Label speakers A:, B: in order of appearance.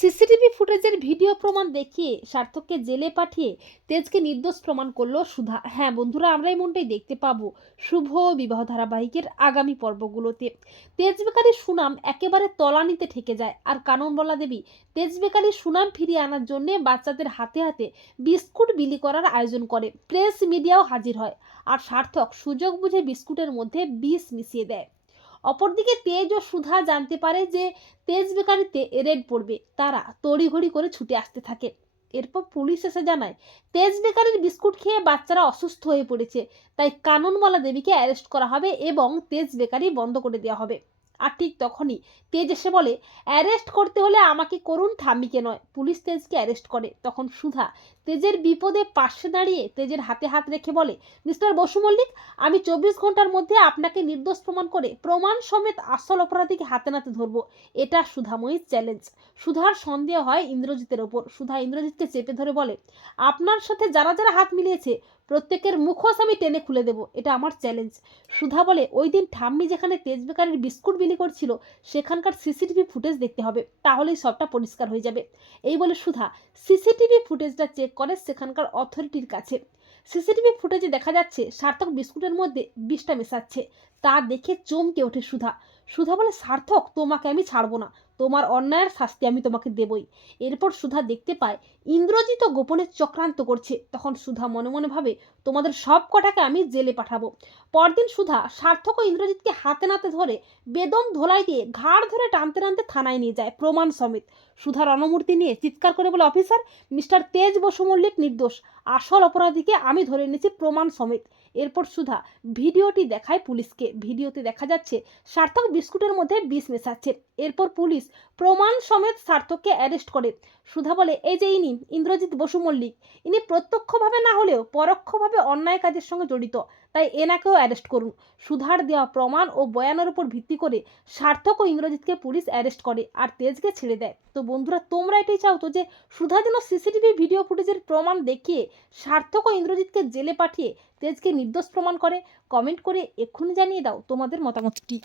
A: CCTV ফুটেজের video প্রমাণ দেখিয়ে সার্থককে জেলে পাঠিয়ে তেজকে নির্দোষ প্রমাণ করল সুধা। হ্যাঁ বন্ধুরা, আমরা এমনটাই দেখতে পাবো শুভ বিবাহ ধারাবাহিকের আগামী পর্বগুলোতে। তেজ বেকারির সুনাম একেবারে তলানিতে ঠেকে যায়। আর কাননবলা দেবী, তেজ বেকারির সুনাম ফিরিয়ে আনার জন্য বাচ্চাদের হাতে হাতে বিস্কুট বিলি করার আয়োজন করে। প্রেস মিডিয়াও হাজির হয়। আর সার্থক সুযোগ বুঝে বিস্কুটের মধ্যে বিষ মিশিয়ে দেয়। অপরদিকে তেজ ও সুধা জানতে পারে যে তেজ বেকারিতে রেড পড়বে। তারা তড়িঘড়ি করে ছুটে আসতে থাকে। এরপর পুলিশ এসে জানায়, তেজ বেকারির বিস্কুট খেয়ে বাচ্চারা অসুস্থ হয়ে পড়েছে, তাই কাননওয়ালা দেবীকে অ্যারেস্ট করা হবে এবং তেজ বেকারি বন্ধ করে দেওয়া হবে। আর ঠিক তখনই তেজ এসে বলে, অ্যারেস্ট করতে হলে আমাকে করুন ঠাম্মিকে নয়। পুলিশ তেজকে অ্যারেস্ট করে। তখন সুধা তেজের বিপদে পাশে দাঁড়িয়ে তেজের হাতে হাত রেখে বলে, মিস্টার বসু মল্লিক, আমি চব্বিশ ঘণ্টার মধ্যে আপনাকে নির্দোষ প্রমাণ করে প্রমাণ সমেত আসল অপরাধীকে হাতে নাতে ধরবো। এটা সুধাময়ীর চ্যালেঞ্জ। সুধার সন্দেহ হয় ইন্দ্রজিতের ওপর। সুধা ইন্দ্রজিৎকে চেপে ধরে বলে, আপনার সাথে যারা যারা হাত মিলিয়েছে প্রত্যেকের মুখোশ আমি টেনে খুলে দেবো, এটা আমার চ্যালেঞ্জ সুধা বলে, ওই দিন ঠাম্মি যেখানে তেজ বেকারির বিস্কুট বিলি করছিল, সেখানকার সিসিটিভি ফুটেজ দেখতে হবে, তাহলেই সবটা পরিষ্কার হয়ে যাবে। এই বলে সুধা সিসিটিভি ফুটেজটা চেক করে সেখানকার অথরিটির কাছে। সিসিটিভি ফুটেজে দেখা যাচ্ছে, সার্থক বিস্কুটের মধ্যে বিষটা মেশাচ্ছে, তা দেখে চমকে ওঠে সুধা। সুধা বলে, সার্থক, তোমাকে আমি ছাড়বো না। তোমার অন্যায়ের শাস্তি আমি তোমাকে দেবই। এরপর সুধা দেখতে পায়, ইন্দ্রজিৎ গোপনে চক্রান্ত করছে। তখন সুধা মনে মনে ভাবে, তোমাদের সব কটাকে আমি জেলে পাঠাবো। পরদিন সুধা সার্থক ও ইন্দ্রজিৎকে হাতে নাতে ধরে বেদম ধোলাই দিয়ে ঘাড় ধরে টানতে টানতে থানায় নিয়ে যায়, প্রমাণ সমেত। সুধা রণমূর্তি নিয়ে চিৎকার করে বলে, অফিসার, মিস্টার তেজ বসু মল্লিক নির্দোষ। আসল অপরাধীকে আমি ধরে নিয়েছি প্রমাণ সমেত। এরপর সুধা ভিডিওটি দেখায় পুলিশকে। ভিডিওতে দেখা যাচ্ছে, সার্থক বিস্কুটের মধ্যে বিষ মেশাচ্ছে। এরপর পুলিশ প্রমাণ সমেত সার্থককে অ্যারেস্ট করে। সুধা বলে, এই যে ইনি, ইন্দ্রজিৎ বসু মল্লিক, ইনি প্রত্যক্ষভাবে না হলেও পরোক্ষভাবে অন্যায় কাজের সঙ্গে জড়িত, তাই এনাকেও অ্যারেস্ট করুন। সুধার দেওয়া প্রমাণ ও বয়ানের উপর ভিত্তি করে সার্থক ও ইন্দ্রজিৎকে পুলিশ অ্যারেস্ট করে আর তেজকে ছেড়ে দেয়। তো বন্ধুরা, তোমরা এটাই চাও তো যে সুধা যেন সিসিটিভি ভিডিও ফুটেজের প্রমাণ দেখিয়ে সার্থক ও ইন্দ্রজিৎকে জেলে পাঠিয়ে তেজকে নির্দোষ প্রমাণ করে। কমেন্ট করে এক্ষুনি জানিয়ে দাও তোমাদের মতামতটি।